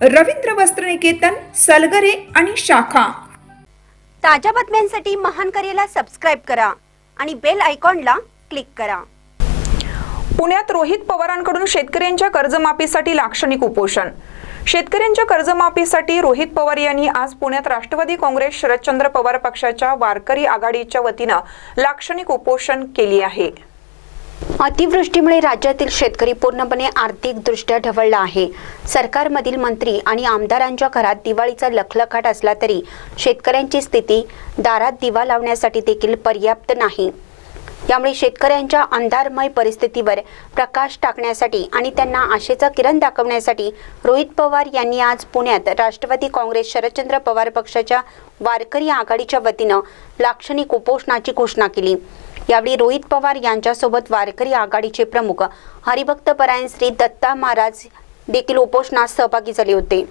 रवींद्र वस्त्रनिकेतन सलगरे आणि शाखा. ताज्या बातम्यांसाठी महान करेला सबस्क्राईब करा आणि बेल आयकॉनला क्लिक करा. पुण्यात रोहित पवारांकडून शेतकऱ्यांच्या कर्जमाफीसाठी लाक्षणिक उपोषण. शेतकऱ्यांच्या कर्जमाफीसाठी रोहित पवार यांनी आज पुण्यात राष्ट्रवादी काँग्रेस शरदचंद्र पवार पक्षाच्या वारकरी आघाडीच्या वतीनं लाक्षणिक उपोषण केली आहे. अतिवृष्टीमुळे राज्यातील शेतकरी पूर्णपणे आर्थिकदृष्ट्या ढवळला आहे. सरकारमधील मंत्री आणि आमदारांच्या घरात दिवाळीचा लखलखाट असला तरी शेतकऱ्यांची स्थिती दारात दिवा लावण्यासाठी देखील पर्याप्त नाही. यामुळे शेतकऱ्यांच्या अंधारमय परिस्थितीवर प्रकाश टाकण्यासाठी आणि त्यांना आशेचा किरण दाखवण्यासाठी रोहित पवार यांनी आज पुण्यात राष्ट्रवादी काँग्रेस शरदचंद्र पवार पक्षाच्या वारकरी आघाडीच्या वतीनं लाक्षणिक उपोषणाची घोषणा केली. यावेळी रोहित पवार यांच्यासोबत वारकरी आघाडीचे प्रमुख हरिभक्त परायण श्री दत्ता महाराज देखील उपोषणात सहभागी झाले होते.